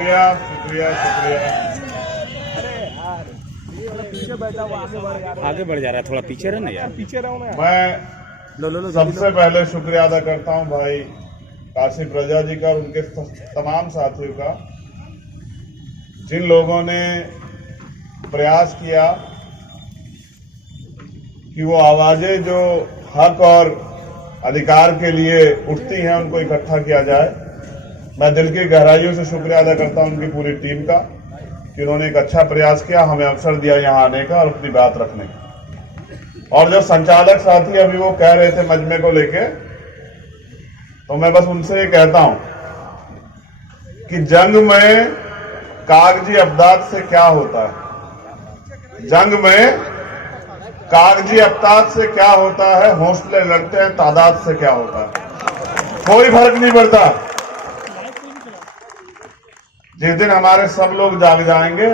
शुक्रिया शुक्रिया शुक्रिया। पीछे बैठा हुआ आगे बढ़ जा रहा है, थोड़ा पीछे रहे ना यार, पीछे रहो ना। मैं लो सबसे पहले शुक्रिया अदा करता हूं भाई काशी प्रजा जी का और उनके तमाम साथियों का, जिन लोगों ने प्रयास किया कि वो आवाजें जो हक और अधिकार के लिए उठती हैं उनको इकट्ठा किया जाए। मैं दिल की गहराइयों से शुक्रिया अदा करता हूं उनकी पूरी टीम का कि उन्होंने एक अच्छा प्रयास किया, हमें अवसर दिया यहां आने का और अपनी बात रखने का। और जो संचालक साथी अभी वो कह रहे थे मजमे को लेके, तो मैं बस उनसे ये कहता हूं कि जंग में कागजी अब्दात से क्या होता है, जंग में कागजी अब्दात से क्या होता है, हौसले लड़ते हैं तादाद से क्या होता है, कोई फर्क नहीं पड़ता। जिस दिन हमारे सब लोग जाग जाएंगे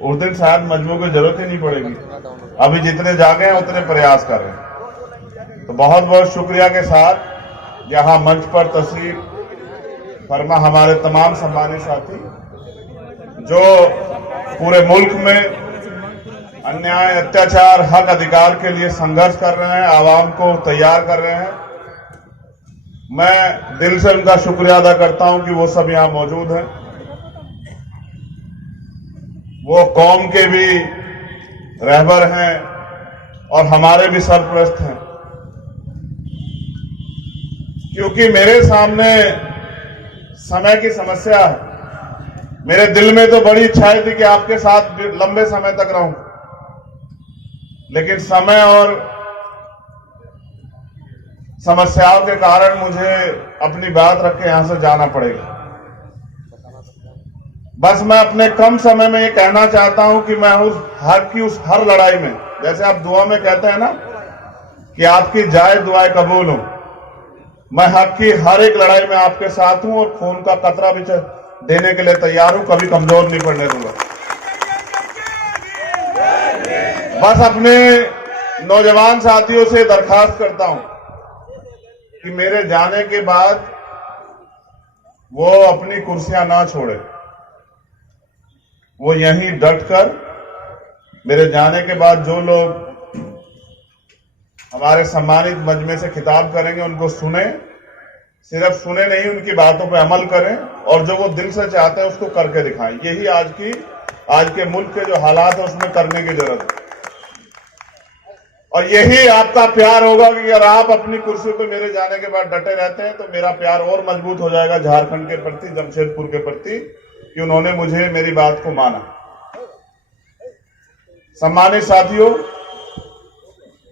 उस दिन शायद मजमू की जरूरत ही नहीं पड़ेगी। अभी जितने जागे हैं उतने प्रयास कर रहे हैं। तो बहुत बहुत शुक्रिया के साथ यहां मंच पर तशरीफ फरमा हमारे तमाम सम्मानित साथी जो पूरे मुल्क में अन्याय अत्याचार हक अधिकार के लिए संघर्ष कर रहे हैं, आवाम को तैयार कर रहे हैं। मैं दिल से उनका शुक्रिया अदा करता हूं कि वो सब यहां मौजूद हैं। वो कौम के भी रहबर हैं और हमारे भी सरपरस्त हैं, क्योंकि मेरे सामने समय की समस्या है। मेरे दिल में तो बड़ी इच्छा थी कि आपके साथ लंबे समय तक रहूं, लेकिन समय और समस्याओं के कारण मुझे अपनी बात रख के यहां से जाना पड़ेगा। बस मैं अपने कम समय में ये कहना चाहता हूं कि मैं उस हर लड़ाई में, जैसे आप दुआ में कहते हैं ना कि आपकी जाए दुआएं कबूल हो, मैं हक की हर एक लड़ाई में आपके साथ हूं और खून का कतरा भी देने के लिए तैयार हूं, कभी कमजोर नहीं पड़ने दूंगा। बस अपने नौजवान साथियों से दरखास्त करता हूं कि मेरे जाने के बाद वो अपनी कुर्सियां ना छोड़े, वो यहीं डटकर मेरे जाने के बाद जो लोग हमारे सम्मानित मजमे से खिताब करेंगे उनको सुने, सिर्फ सुने नहीं उनकी बातों पर अमल करें और जो वो दिल से चाहते हैं उसको करके दिखाएं। यही आज के मुल्क के जो हालात है उसमें करने की जरूरत है। और यही आपका प्यार होगा कि अगर आप अपनी कुर्सी पे मेरे जाने के बाद डटे रहते हैं तो मेरा प्यार और मजबूत हो जाएगा झारखंड के प्रति, जमशेदपुर के प्रति, कि उन्होंने मुझे मेरी बात को माना। सम्मानित साथियों,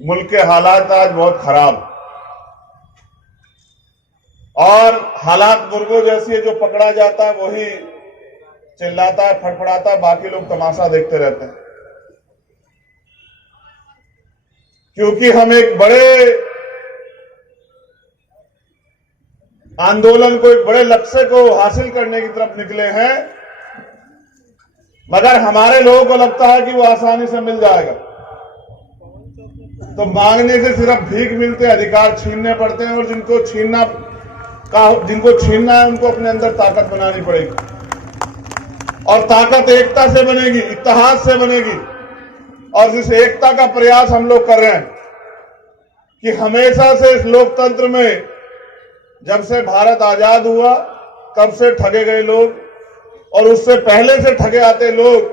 मुल्क के हालात आज बहुत खराब और हालात मुर्गों जैसी है, जो पकड़ा जाता है वही चिल्लाता है, फड़फड़ाता है, बाकी लोग तमाशा देखते रहते हैं। क्योंकि हम एक बड़े आंदोलन को, एक बड़े लक्ष्य को हासिल करने की तरफ निकले हैं, मगर हमारे लोगों को लगता है कि वो आसानी से मिल जाएगा। तो मांगने से सिर्फ भीख मिलते, अधिकार छीनने पड़ते हैं और जिनको छीनना है उनको अपने अंदर ताकत बनानी पड़ेगी और ताकत एकता से बनेगी, इत्तेहाद से बनेगी। और जिस एकता का प्रयास हम लोग कर रहे हैं कि हमेशा से इस लोकतंत्र में जब से भारत आजाद हुआ तब से ठगे गए लोग और उससे पहले से ठगे आते लोग,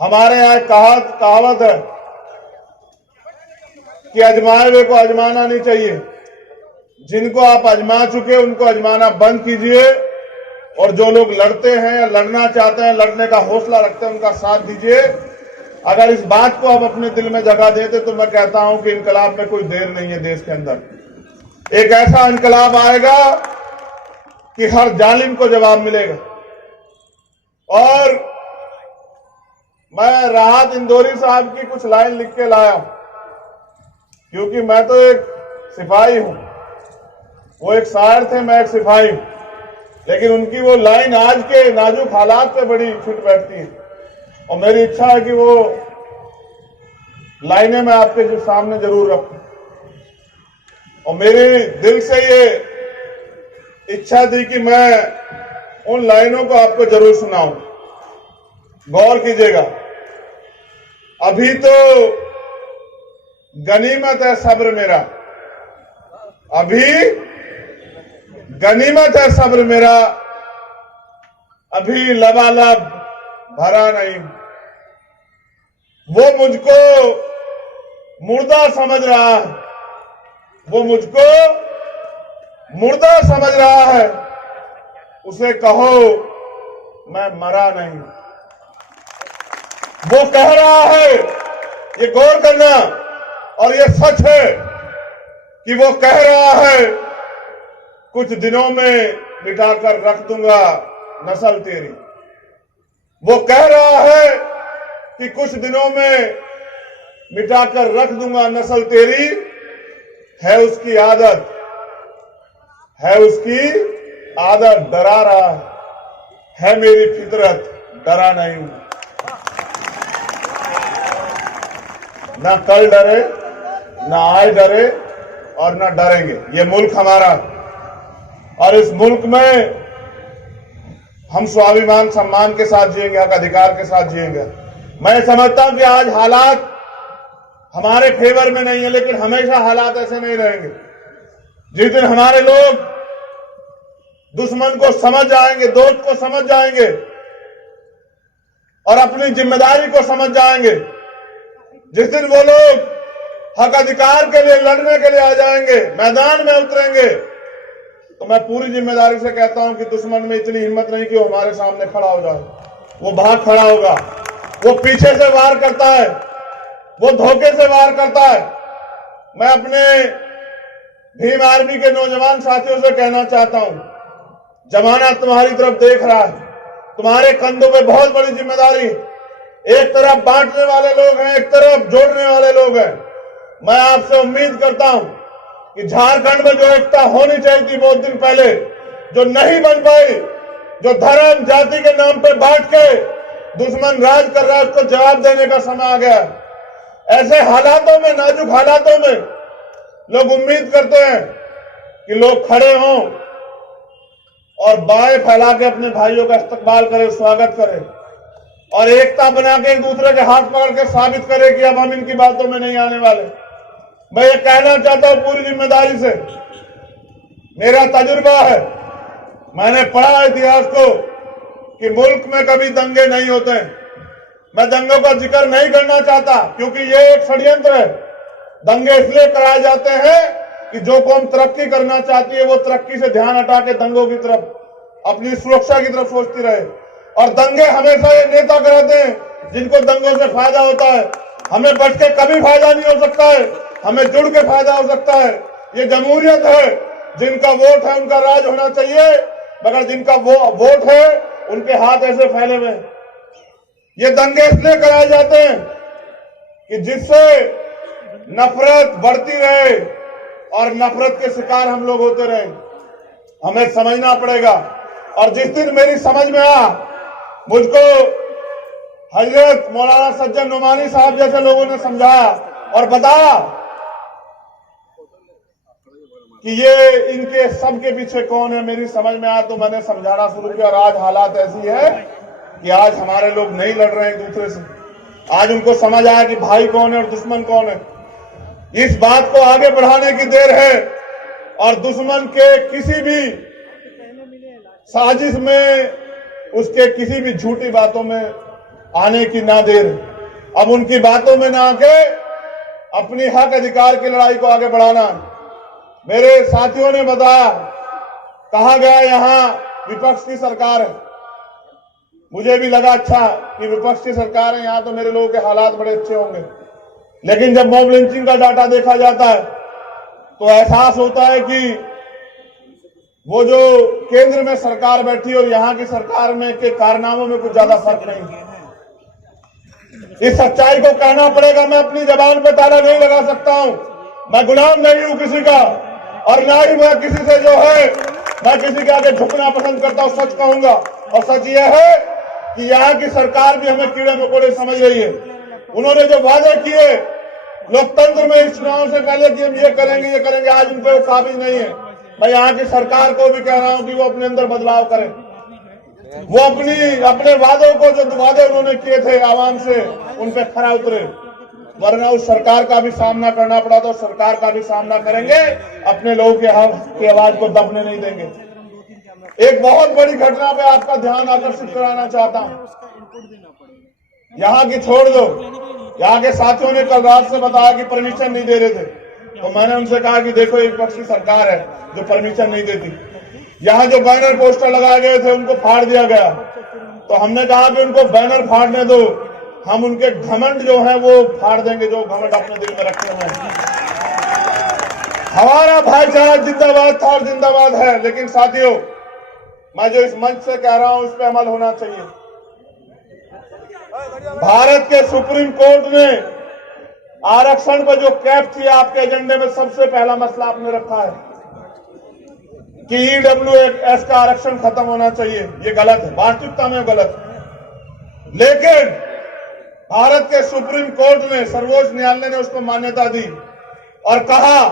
हमारे यहां कहावत है कि अजमाए हुए को अजमाना नहीं चाहिए। जिनको आप अजमा चुके उनको अजमाना बंद कीजिए और जो लोग लड़ते हैं या लड़ना चाहते हैं, लड़ने का हौसला रखते हैं, उनका साथ दीजिए। अगर इस बात को आप अपने दिल में जगह देते तो मैं कहता हूं कि इनकलाब में कोई देर नहीं है। देश के अंदर एक ऐसा इनकलाब आएगा कि हर जालिम को जवाब मिलेगा। और मैं राहत इंदौरी साहब की कुछ लाइन लिख के लाया हूं, क्योंकि मैं तो एक सिपाही हूं, वो एक शायर थे, मैं एक सिपाही हूं, लेकिन उनकी वो लाइन आज के नाजुक हालात पे बड़ी फिट बैठती है और मेरी इच्छा है कि वो लाइनें मैं आपके जो सामने जरूर रखूं। और मेरे दिल से ये इच्छा थी कि मैं उन लाइनों को आपको जरूर सुनाऊं, गौर कीजिएगा। अभी तो गनीमत है सब्र मेरा, अभी गनीमत है सब्र मेरा, अभी लबालब भरा नहीं। वो मुझको मुर्दा समझ रहा है, वो मुझको मुर्दा समझ रहा है, उसे कहो मैं मरा नहीं। वो कह रहा है, ये गौर करना, और ये सच है कि वो कह रहा है कुछ दिनों में मिटाकर रख दूंगा नस्ल तेरी। वो कह रहा है कि कुछ दिनों में मिटाकर रख दूंगा नस्ल तेरी। है उसकी आदत, है उसकी आदत, डरा रहा है मेरी फितरत, डरा नहीं हूं। ना कल डरे, ना आज डरे, और ना डरेंगे। ये मुल्क हमारा, और इस मुल्क में हम स्वाभिमान सम्मान के साथ जिएंगे, हक अधिकार के साथ जिएंगे। मैं समझता हूं कि आज हालात हमारे फेवर में नहीं है, लेकिन हमेशा हालात ऐसे नहीं रहेंगे। जिस दिन हमारे लोग दुश्मन को समझ जाएंगे, दोस्त को समझ जाएंगे और अपनी जिम्मेदारी को समझ जाएंगे, जिस दिन वो लोग हक अधिकार के लिए लड़ने के लिए आ जाएंगे, मैदान में उतरेंगे, तो मैं पूरी जिम्मेदारी से कहता हूं कि दुश्मन में इतनी हिम्मत नहीं कि वो हमारे सामने खड़ा हो जाए। वो भाग खड़ा होगा, वो पीछे से वार करता है, वो धोखे से वार करता है। मैं अपने भीम आर्मी के नौजवान साथियों से कहना चाहता हूं, जमाना तुम्हारी तरफ देख रहा है, तुम्हारे कंधों पे बहुत बड़ी जिम्मेदारी। एक तरफ बांटने वाले लोग हैं, एक तरफ जोड़ने वाले लोग हैं। मैं आपसे उम्मीद करता हूं कि झारखंड में जो एकता होनी चाहिए थी बहुत दिन पहले, जो नहीं बन पाई, जो धर्म जाति के नाम पे बांट के दुश्मन राज कर रहा है, उसको जवाब देने का समय आ गया। ऐसे हालातों में, नाजुक हालातों में लोग उम्मीद करते हैं कि लोग खड़े हों और बाएं फैला के अपने भाइयों का इस्तकबाल करें, स्वागत करें, और एकता बना के एक दूसरे के हाथ पकड़ के साबित करें कि अब हम इनकी बातों में नहीं आने वाले। मैं ये कहना चाहता हूं पूरी जिम्मेदारी से, मेरा तजुर्बा है, मैंने पढ़ा इतिहास को कि मुल्क में कभी दंगे नहीं होते। मैं दंगों का जिक्र नहीं करना चाहता क्योंकि ये एक षड्यंत्र है। दंगे इसलिए कराए जाते हैं कि जो कौम तरक्की करना चाहती है वो तरक्की से ध्यान हटा के दंगों की तरफ, अपनी सुरक्षा की तरफ सोचती रहे। और दंगे हमेशा ये नेता कराते हैं जिनको दंगों से फायदा होता है। हमें बच के कभी फायदा नहीं हो सकता है, हमें जुड़ के फायदा हो सकता है। ये जमहूरियत है, जिनका वोट है उनका राज होना चाहिए, मगर जिनका वो वोट है उनके हाथ ऐसे फैले हुए। ये दंगे इसलिए कराए जाते हैं कि जिससे नफरत बढ़ती रहे और नफरत के शिकार हम लोग होते रहे। हमें समझना पड़ेगा। और जिस दिन मेरी समझ में आया, मुझको हजरत मौलाना सज्जन नुमानी साहब जैसे लोगों ने समझाया और बताया कि ये इनके सबके पीछे कौन है, मेरी समझ में आया तो मैंने समझाना शुरू किया। और आज हालात ऐसी है कि आज हमारे लोग नहीं लड़ रहे हैं एक दूसरे से। आज उनको समझ आया कि भाई कौन है और दुश्मन कौन है। इस बात को आगे बढ़ाने की देर है और दुश्मन के किसी भी साजिश में, उसके किसी भी झूठी बातों में आने की ना देर। अब उनकी बातों में ना आके अपनी हक अधिकार की लड़ाई को आगे बढ़ाना। मेरे साथियों ने बताया, कहा गया यहां विपक्ष की सरकार है। मुझे भी लगा अच्छा कि विपक्ष की सरकार है, यहां तो मेरे लोगों के हालात बड़े अच्छे होंगे। लेकिन जब मॉब लिंचिंग का डाटा देखा जाता है तो एहसास होता है कि वो जो केंद्र में सरकार बैठी और यहां की सरकार में के कारनामों में कुछ ज्यादा फर्क नहीं है। इस सच्चाई को कहना पड़ेगा। मैं अपनी जबान पे ताला नहीं लगा सकता हूं। मैं गुलाम नहीं हूं किसी का, और ना ही मैं किसी से जो है मैं किसी के आगे झुकना पसंद करता हूं। सच कहूंगा, और सच यह है कि यहाँ की सरकार भी हमें कीड़े मकोड़े समझ रही है। उन्होंने जो वादे किए लोकतंत्र में इस चुनाव से पहले कि हम ये करेंगे, आज उनको काबिज नहीं है। मैं यहाँ की सरकार को भी कह रहा हूं कि वो अपने अंदर बदलाव करें। वो अपने वादों को, जो वादे उन्होंने किए थे आवाम से, उन पे खरा उतरे, वरना उस सरकार का भी सामना करना पड़ा तो सरकार का भी सामना करेंगे, अपने लोगों के हक की आवाज को दबने नहीं देंगे। एक बहुत बड़ी घटना पे आपका ध्यान आकर्षित कराना चाहता हूं। यहाँ की छोड़ दो, यहाँ के साथियों ने कल रात से बताया कि परमिशन नहीं दे रहे थे, तो मैंने उनसे कहा कि देखो एक पक्षी सरकार है जो परमिशन नहीं देती। यहाँ जो बैनर पोस्टर लगाए गए थे उनको फाड़ दिया गया, तो हमने कहा कि उनको बैनर फाड़ने दो, हम उनके घमंड जो है वो फाड़ देंगे, जो घमंड अपने दिल में रखे हुए हैं। हमारा भाईचारा जिंदाबाद था और जिंदाबाद है, लेकिन साथियों मैं जो इस मंच से कह रहा हूं उस पर अमल होना चाहिए। भारत के सुप्रीम कोर्ट ने आरक्षण पर जो कैप थी, आपके एजेंडे में सबसे पहला मसला आपने रखा है कि ईडब्ल्यूएस का आरक्षण खत्म होना चाहिए। ये गलत है, वास्तविकता में गलत है। लेकिन भारत के सुप्रीम कोर्ट ने, सर्वोच्च न्यायालय ने उसको मान्यता दी और कहा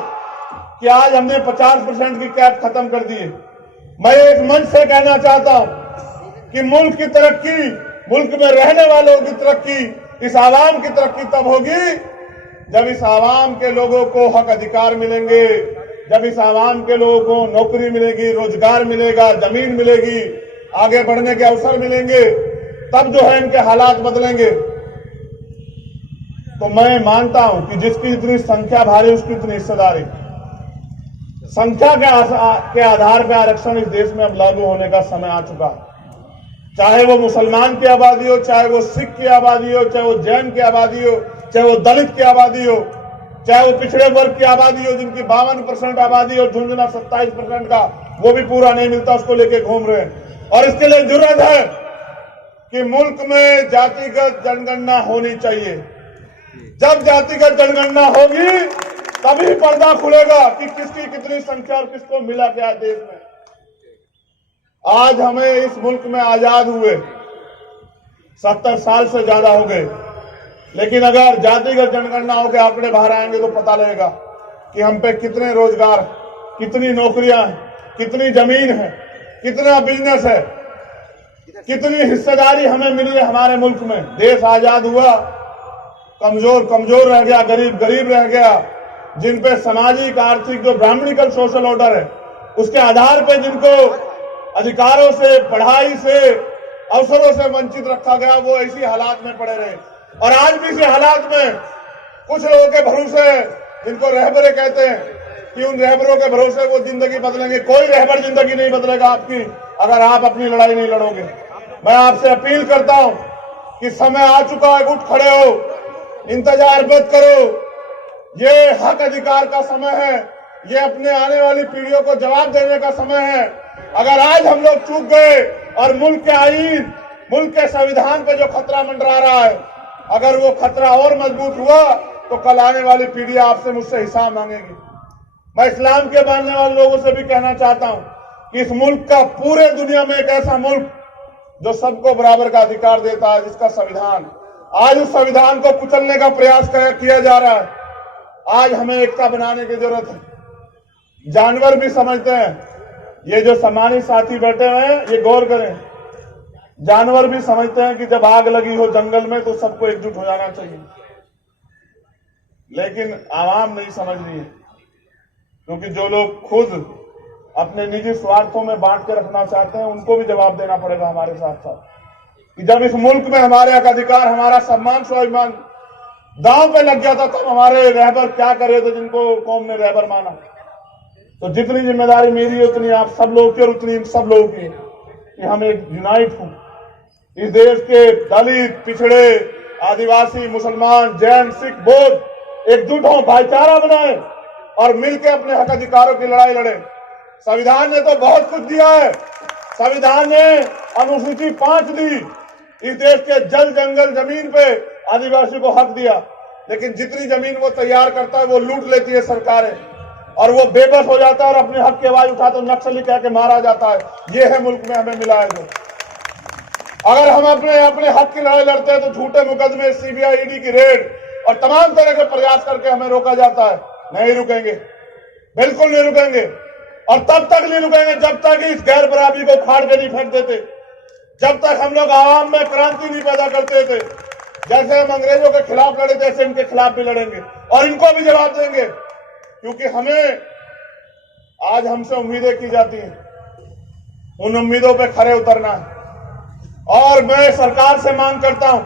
कि आज हमने 50% की कैप खत्म कर दी है। मैं इस मंच से कहना चाहता हूं कि मुल्क की तरक्की, मुल्क में रहने वालों की तरक्की, इस आवाम की तरक्की तब होगी जब इस आवाम के लोगों को हक अधिकार मिलेंगे, जब इस आवाम के लोगों को नौकरी मिलेगी, रोजगार मिलेगा, जमीन मिलेगी, आगे बढ़ने के अवसर मिलेंगे, तब जो है इनके हालात बदलेंगे। तो मैं मानता हूं कि जिसकी जितनी संख्या भारी उसकी उतनी हिस्सेदारी। संख्या के आधार पर आरक्षण इस देश में अब लागू होने का समय आ चुका है। चाहे वो मुसलमान की आबादी हो, चाहे वो सिख की आबादी हो, चाहे वो जैन की आबादी हो, चाहे वो दलित की आबादी हो, चाहे वो पिछड़े वर्ग की आबादी हो, जिनकी 52% आबादी हो, झुंझुना 27% का वो भी पूरा नहीं मिलता, उसको लेके घूम रहे हैं। और इसके लिए जरूरत है कि मुल्क में जातिगत जनगणना होनी चाहिए। जब जातिगत जनगणना होगी तभी पर्दा खुलेगा कि किसकी कितनी संख्या और किसको मिला क्या देश में। आज हमें इस मुल्क में आजाद हुए 70 साल से ज्यादा हो गए, लेकिन अगर जातिगत जनगणनाओं के आंकड़े बाहर आएंगे तो पता लगेगा कि हम पे कितने रोजगार, कितनी नौकरियां हैं, कितनी जमीन है, कितना बिजनेस है, कितनी हिस्सेदारी हमें मिली है हमारे मुल्क में। देश आजाद हुआ, कमजोर कमजोर रह गया, गरीब गरीब रह गया। जिन पे सामाजिक आर्थिक जो ब्राह्मणिकल सोशल ऑर्डर है उसके आधार पे जिनको अधिकारों से, पढ़ाई से, अवसरों से वंचित रखा गया, वो ऐसी हालात में पड़े रहे। और आज भी इसी हालात में कुछ लोगों के भरोसे, जिनको रहबरे कहते हैं, कि उन रहबरों के भरोसे वो जिंदगी बदलेंगे। कोई रहबर जिंदगी नहीं बदलेगा आपकी अगर आप अपनी लड़ाई नहीं लड़ोगे। मैं आपसे अपील करता हूं कि समय आ चुका है, उठ खड़े हो, इंतजार मत करो। ये हक अधिकार का समय है, ये अपने आने वाली पीढ़ियों को जवाब देने का समय है। अगर आज हम लोग चूक गए और मुल्क के आईन, मुल्क के संविधान पे जो खतरा मंडरा रहा है, अगर वो खतरा और मजबूत हुआ तो कल आने वाली पीढ़ी आपसे मुझसे हिसाब मांगेगी। मैं इस्लाम के मानने वाले लोगों से भी कहना चाहता हूं कि इस मुल्क का, पूरे दुनिया में एक ऐसा मुल्क जो सबको बराबर का अधिकार देता है, जिसका संविधान, आज उस संविधान को कुचलने का प्रयास किया जा रहा है। आज हमें एकता बनाने की जरूरत है। जानवर भी समझते हैं, ये जो सम्मानित साथी बैठे हुए हैं ये गौर करें, जानवर भी समझते हैं कि जब आग लगी हो जंगल में तो सबको एकजुट हो जाना चाहिए, लेकिन आवाम नहीं समझ रही है। क्योंकि जो लोग खुद अपने निजी स्वार्थों में बांट के रखना चाहते हैं उनको भी जवाब देना पड़ेगा हमारे साथ साथ कि जब इस मुल्क में हमारे हक अधिकार, हमारा सम्मान, स्वाभिमान दांव पे लग गया था तब हमारे रहबर क्या कर रहे थे, जिनको कौम ने रहबर माना। तो जितनी जिम्मेदारी मेरी है उतनी आप सब लोगों की और उतनी इन सब लोगों की कि हम एक यूनाइट हों, इस देश के दलित, पिछड़े, आदिवासी, मुसलमान, जैन, सिख, बौद्ध एकजुट हों, भाईचारा बनाए और मिलकर अपने हक अधिकारों की लड़ाई लड़े। संविधान ने तो बहुत कुछ दिया है। संविधान ने अनुसूची 5 दी, इस देश के जल, जंगल, जमीन पे आदिवासी को हक दिया, लेकिन जितनी जमीन वो तैयार करता है वो लूट लेती है सरकारें और वो बेबस हो जाता है और अपने हक की आवाज उठाता है, नक्सली कह के मारा जाता है। ये है मुल्क में हमें मिला है। जो अगर हम अपने हक की लड़ाई लड़ते हैं तो झूठे मुकदमे, सीबीआई, ईडी की रेड और तमाम तरह के प्रयास करके हमें रोका जाता है। नहीं रुकेंगे, बिल्कुल नहीं रुकेंगे और तब तक नहीं रुकेंगे जब तक इस गैर बराबरी को उखाड़ के नहीं फेंक देते। जब तक हम लोग आवाम में क्रांति नहीं पैदा करते थे, जैसे हम अंग्रेजों के खिलाफ लड़े तैसे इनके खिलाफ भी लड़ेंगे और इनको भी जवाब देंगे, क्योंकि हमें आज हमसे उम्मीदें की जाती हैं, उन उम्मीदों पे खरे उतरना है। और मैं सरकार से मांग करता हूं,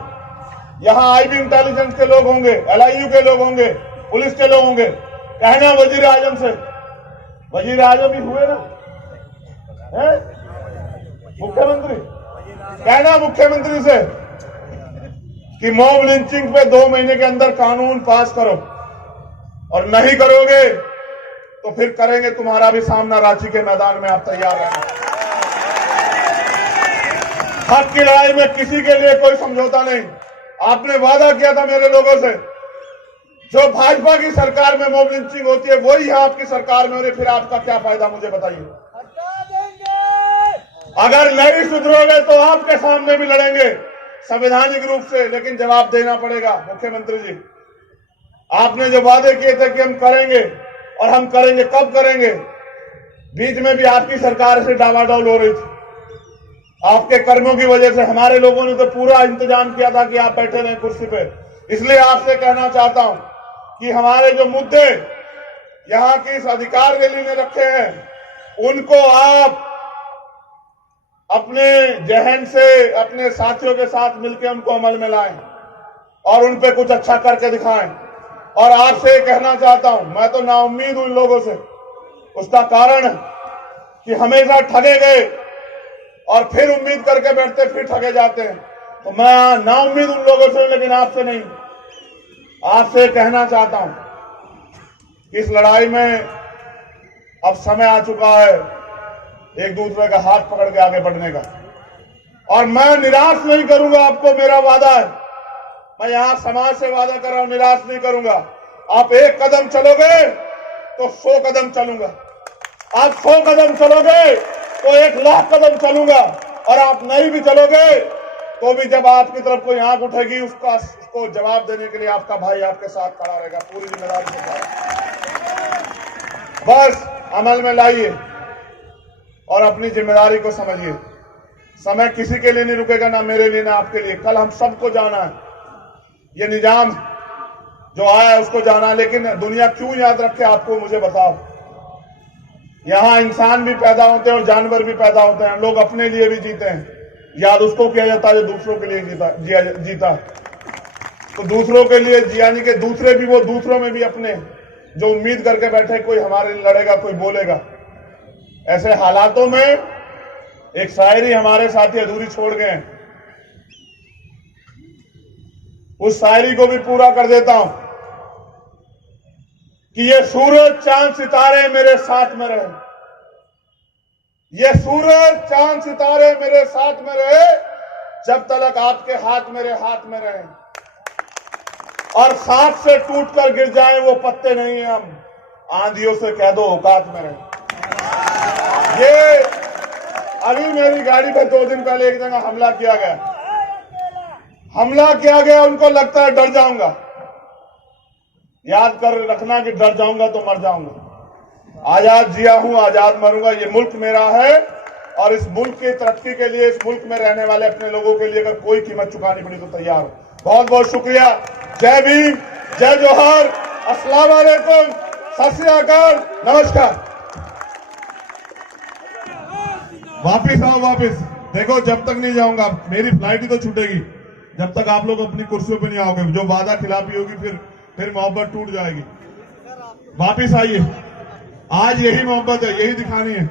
यहां आईबी इंटेलिजेंस के लोग होंगे, LIU के लोग होंगे, पुलिस के लोग होंगे, कहना वजीर आजम से, वजीर आजम ही हुए ना, है मुख्यमंत्री, कहना मुख्यमंत्री से कि मॉब लिंचिंग पे 2 महीने के अंदर कानून पास करो, और नहीं करोगे तो फिर करेंगे तुम्हारा भी सामना रांची के मैदान में, आप तैयार हैं। हक की लड़ाई में किसी के लिए कोई समझौता नहीं। आपने वादा किया था मेरे लोगों से, जो भाजपा की सरकार में मॉब लिंचिंग होती है वही यहां आपकी सरकार में हो रही, फिर आपका क्या फायदा मुझे बताइए। अगर नहीं सुधरोगे तो आपके सामने भी लड़ेंगे संवैधानिक रूप से, लेकिन जवाब देना पड़ेगा। मुख्यमंत्री जी, आपने जो वादे किए थे कि हम करेंगे, और हम करेंगे, कब करेंगे? बीच में भी आपकी सरकार से डावाडोल हो रही थी, आपके कर्मों की वजह से। हमारे लोगों ने तो पूरा इंतजाम किया था कि आप बैठे रहें कुर्सी पे। इसलिए आपसे कहना चाहता हूं कि हमारे जो मुद्दे यहां की इस अधिकार रैली ने रखे हैं, उनको आप अपने जहन से अपने साथियों के साथ मिलकर उनको अमल में लाएं और उन पे कुछ अच्छा करके दिखाएं। और आपसे कहना चाहता हूं, मैं तो नाउम्मीद हूं इन लोगों से। उसका कारण कि हमेशा ठगे गए और फिर उम्मीद करके बैठते, फिर ठगे जाते हैं। तो मैं नाउम्मीद उन लोगों से, लेकिन आपसे नहीं। आपसे कहना चाहता हूं कि इस लड़ाई में अब समय आ चुका है एक दूसरे का हाथ पकड़ के आगे बढ़ने का, और मैं निराश नहीं करूंगा आपको, मेरा वादा है। मैं यहां समाज से वादा कर रहा हूं, निराश नहीं करूंगा। आप 1 कदम चलोगे तो 100 कदम चलूंगा, आप 100 कदम चलोगे तो 1 लाख कदम चलूंगा, और आप नहीं भी चलोगे तो भी जब आपकी तरफ कोई आंख उठेगी उसको जवाब देने के लिए आपका भाई आपके साथ खड़ा रहेगा, पूरी जिम्मेदारी के साथ। बस अमल में लाइए और अपनी जिम्मेदारी को समझिए। समय किसी के लिए नहीं रुकेगा, ना मेरे लिए ना आपके लिए। कल हम सबको जाना है, ये निजाम जो आया है उसको जाना है, लेकिन दुनिया क्यों याद रखे आपको मुझे बताओ। यहां इंसान भी पैदा होते हैं और जानवर भी पैदा होते हैं, लोग अपने लिए भी जीते हैं। याद उसको किया जाता है जो दूसरों के लिए जीता। तो दूसरों के लिए यानी कि दूसरे भी, वो दूसरों में भी अपने जो उम्मीद करके बैठे कोई हमारे लिए लड़ेगा, कोई बोलेगा। ऐसे हालातों में एक शायरी हमारे साथी अधूरी छोड़ गए हैं, उस शायरी को भी पूरा कर देता हूं कि ये सूरज चांद सितारे मेरे साथ में रहे, ये सूरज चांद सितारे मेरे साथ में रहे, जब तक आपके हाथ मेरे हाथ में रहे, और साथ से टूटकर गिर जाएं वो पत्ते नहीं हम, आंधियों से कह दो औकात में रहे। ये अभी मेरी गाड़ी पे 2 दिन पहले एक जगह हमला किया गया, उनको लगता है डर जाऊंगा। याद कर रखना कि डर जाऊंगा तो मर जाऊंगा। आजाद जिया हूं, आजाद मरूंगा। ये मुल्क मेरा है, और इस मुल्क की तरक्की के लिए, इस मुल्क में रहने वाले अपने लोगों के लिए अगर कोई कीमत चुकानी पड़ी तो तैयार हूं। बहुत बहुत शुक्रिया। जय भीम, जय जोहार, अस्सलाम वालेकुम, सत श्री अकाल, नमस्कार। वापिस आओ, वापिस। देखो जब तक नहीं जाऊंगा, मेरी फ्लाइट ही तो छूटेगी जब तक आप लोग अपनी कुर्सियों पे नहीं आओगे। जो वादा खिलाफी होगी फिर मोहब्बत टूट जाएगी। वापिस आइए, आज यही मोहब्बत है, यही दिखानी है।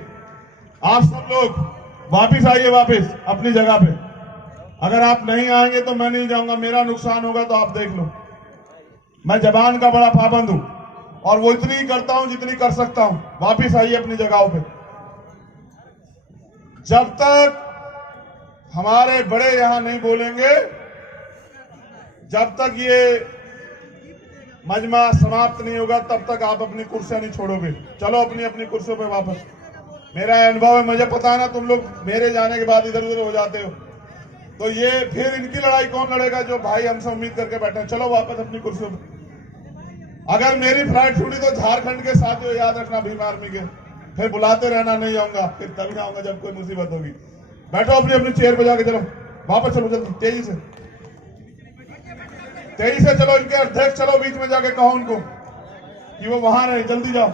आप सब लोग वापिस आइए, वापिस अपनी जगह पे। अगर आप नहीं आएंगे तो मैं नहीं जाऊंगा, मेरा नुकसान होगा तो आप देख लो। मैं जबान का बड़ा पाबंद हूं, और वो इतनी ही करता हूं जितनी कर सकता हूं। वापिस आइए अपनी जगहों पे। जब तक हमारे बड़े यहां नहीं बोलेंगे, जब तक ये मजमा समाप्त नहीं होगा, तब तक आप अपनी कुर्सियां नहीं छोड़ोगे। चलो अपनी अपनी कुर्सियों पे वापस। मेरा अनुभव है, मुझे पता है ना, तुम लोग मेरे जाने के बाद इधर उधर हो जाते हो, तो ये फिर इनकी लड़ाई कौन लड़ेगा जो भाई हमसे उम्मीद करके बैठे हैं। चलो वापस अपनी कुर्सियों पे। अगर मेरी फ्लाइट छूटी तो झारखंड के साथियों याद रखना, भीम आर्मी के, फिर बुलाते रहना, नहीं आऊंगा, फिर तभी आऊंगा जब कोई मुसीबत होगी। बैठो अपनी अपनी चेयर पे जाके, चलो वापस चलो जल्दी, तेजी से चलो। इनके अध्यक्ष चलो बीच में जाके कहो उनको कि वो वहां रहे, जल्दी जाओ।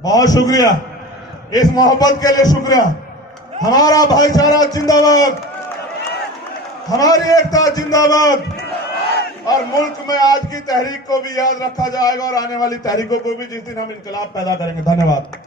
बहुत शुक्रिया, इस मोहब्बत के लिए शुक्रिया। हमारा भाईचारा जिंदाबाद, हमारी एकता जिंदाबाद। और मुल्क में आज की तहरीक को भी याद रखा जाएगा और आने वाली तहरीकों को भी, जिस दिन हम इनकलाब पैदा करेंगे। धन्यवाद।